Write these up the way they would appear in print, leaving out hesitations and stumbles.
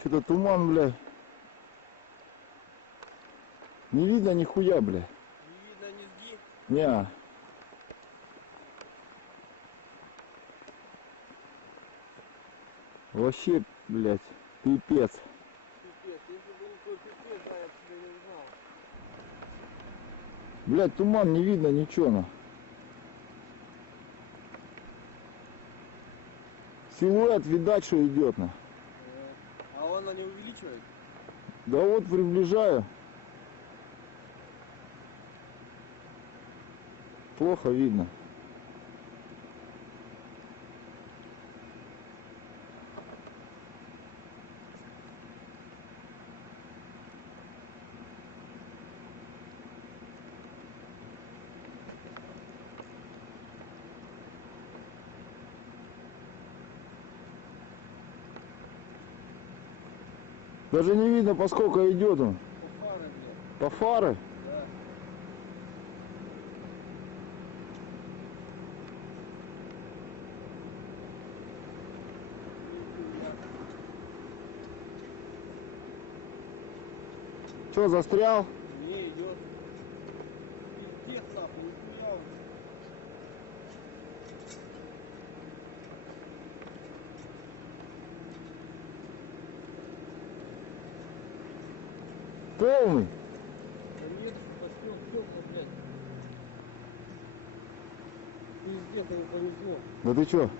Что-то туман, бля. Не видно нихуя, бля. Не видно низги? Не. Вообще, блядь, пипец. Пипец. Если бы не такой пипец, да, я бы тебя не узнал. Блядь, туман, не видно ничего, на. Силуэт видать, что идет, на. А она не увеличивает? Да вот приближаю. Плохо видно. Даже не видно, поскольку идет он. По фары, блядь. По фары? Да. Что, застрял? Не, идет. Пиздец, нахуй, нихуя уже. Полный. Да нет, пошел, блядь. Пиздец, не повезло. Да ты чё?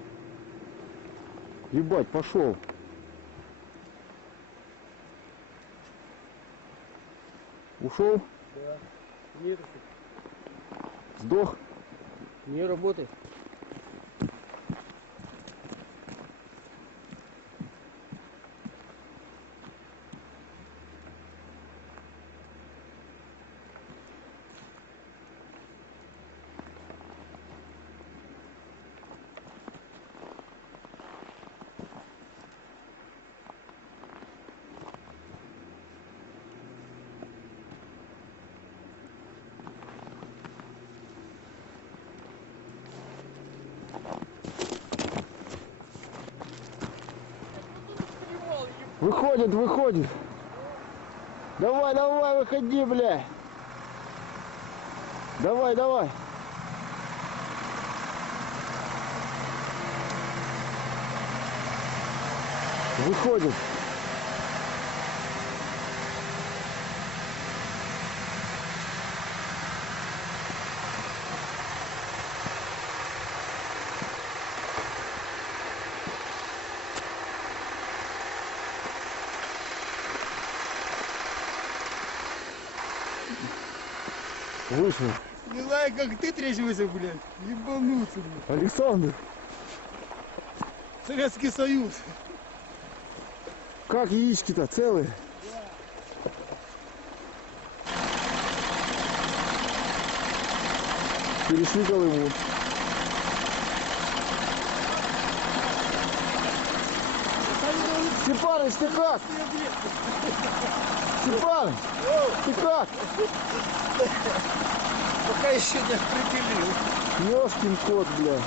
Ебать, пошел. Ушел? Да. Нет, Сдох? не работает. Выходит, выходит. Давай, давай, выходи, бля. Давай, давай. Выходит. Вышел. Не знаю, как ты трезвился, блядь. Ебануться, блядь. Александр, Советский Союз. как яички-то целые? Перешли Колыму. Степаныч, ты как? Степан, ты как? Пока еще не определил. Ёшкин кот, бля.